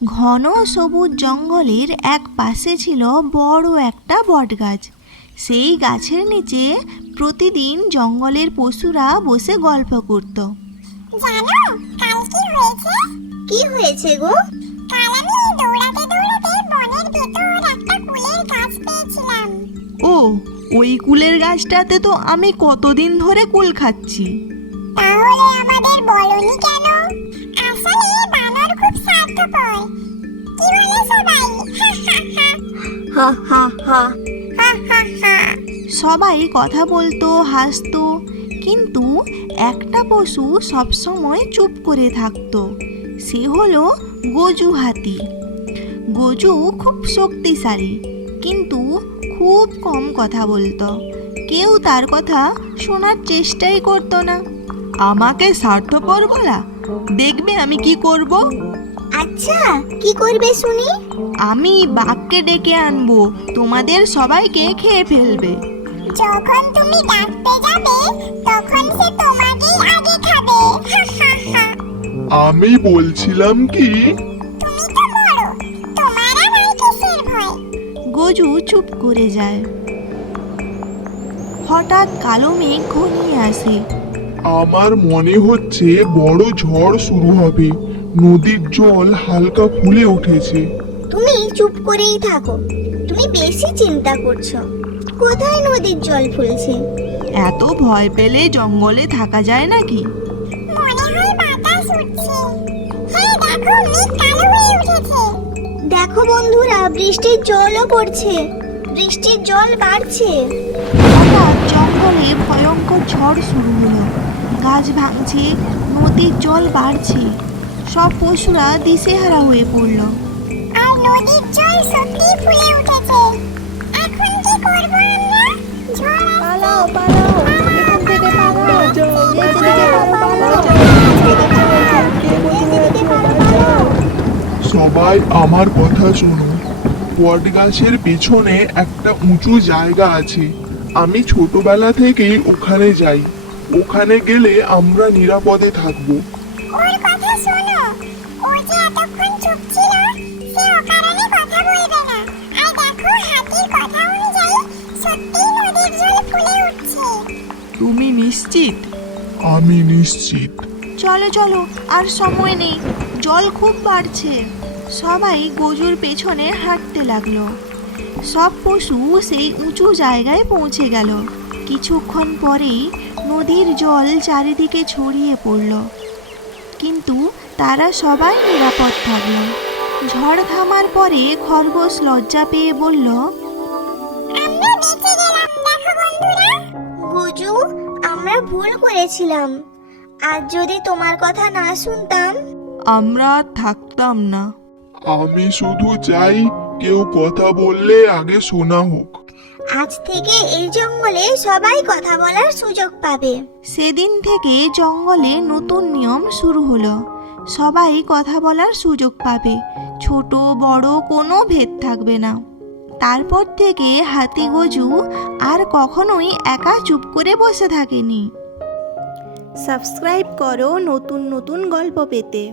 ঘন সবুজ জঙ্গলের এক পাশে ছিল বড় একটা বটগাছ। সেই গাছের নিচে প্রতিদিন জঙ্গলের পশুরা বসে গল্প করত। জানো কাল কি হয়েছে? কি হয়েছে গো? কাল আমি দৌড়াতে দৌড়াতে বনের ভেতর একটা কুলের গাছ পেয়েছিলাম। ও, ওই কুলের গাছটাতে তো আমি কতদিন ধরে কুল খাচ্ছি। তাহলে আমাদের বলনি কেন? আসলে বানর খুব স্বার্থপর। কি বলে সবাই? হা হা হা হা হা হা। সবাই কথা বলতো, হাসতো, কিন্তু একটা পশু সবসময় চুপ করে থাকতো। সে হলো গজু হাতি। গজু খুব শক্তিশালী, কিন্তু খুব কম কথা বলতো। কেউ তার কথা শোনার চেষ্টাই করতো না। আমাকে স্বার্থপর বলা, দেখবে আমি কি করব। আচ্ছা, কি করবে শুনি? আমি বাঘকে ডেকে আনবো, তোমাদের সবাইকে খেয়ে ফেলবে। যখন তুমি ডাকতে যাবে তখন সে তোমাকেই আগে খাবে। হা হা হা। আমি বলছিলাম কি, তুমি তো বড়, তোমার আমার কিসের ভয়? গজু চুপ করে যায়। হঠাৎ কালো মেঘ ঘনিয়ে আসে। আমার মনে হচ্ছে বড় ঝড় শুরু হবে। নদীর জল হালকা ফুলে উঠেছে। তুমি চুপ করেই থাকো, তুমি বেশি চিন্তা করছো। কোথায় নদীর জল ফুলছে? এত ভয় পেলে জঙ্গলে থাকা যায় নাকি? মনে হয় বাতাস উঠছে। হ্যাঁ দেখো, মেঘ কালো হয়ে উঠেছে। দেখো বন্ধুরা, বৃষ্টির জলও পড়ছে, বৃষ্টির জল বাড়ছে। হঠাৎ জঙ্গলে ভয়ঙ্কর ঝড় শুরু হলো। গাছ ভাঙছে, নদীর জল বাড়ছে। সব পশুরা দিশেহারা হয়ে পড়ল। আর নদীর জল সত্যি ফুলে উঠেছে। এখন কি করব আমরা? ঝড় পালাও পালাও, এখান থেকে পালাও, যেদিকে পারো পালাও। সবাই আমার কথা শোনো। বট গাছের পেছনে একটা উঁচু জায়গা আছে। আমি ছোটবেলা থেকেই ওখানে যাই। ওখানে গেলে আমরা নিরাপদে থাকবো। ওর কথা শোনো। ও যে এতক্ষণ চুপ ছিল, সে অকারণে কথা বলবে না। আর দেখো, হাতির কথা অনুযায়ী সত্যি নদীর জল ফুলে উঠছে। তুমি নিশ্চিত? আমি নিশ্চিত। চলো চলো, আর সময় নেই, জল খুব বাড়ছে। সবাই গজুর পেছনে হাঁটতে লাগলো। সব পশু সেই উঁচু জায়গায় পৌঁছে গেল। কিছুক্ষণ পরেই নদীর জল চারিদিকে ছড়িয়ে পড়ল, কিন্তু তারা সবাই নিরাপদ থাকলো। ঝড় থামার পরে খরগোশ লজ্জা পেয়ে বলল, আমরা বেঁচে গেলাম দেখো বন্ধুরা। গুজু, আমরা ভুল করেছিলাম। আজ যদি তোমার কথা না শুনতাম। আমরা আর থাকতাম না। আমি শুধু চাই কেউ কথা বললে আগে শোনা হোক। আজ থেকে এই জঙ্গলে সবাই কথা বলার সুযোগ পাবে। সেদিন থেকে জঙ্গলে নতুন নিয়ম শুরু হলো। সবাই কথা বলার সুযোগ পাবে, ছোট বড় কোনো ভেদ থাকবে না। তারপর থেকে হাতি গজু আর কখনোই একা চুপ করে বসে থাকেনি। সাবস্ক্রাইব করো নতুন নতুন গল্প পেতে।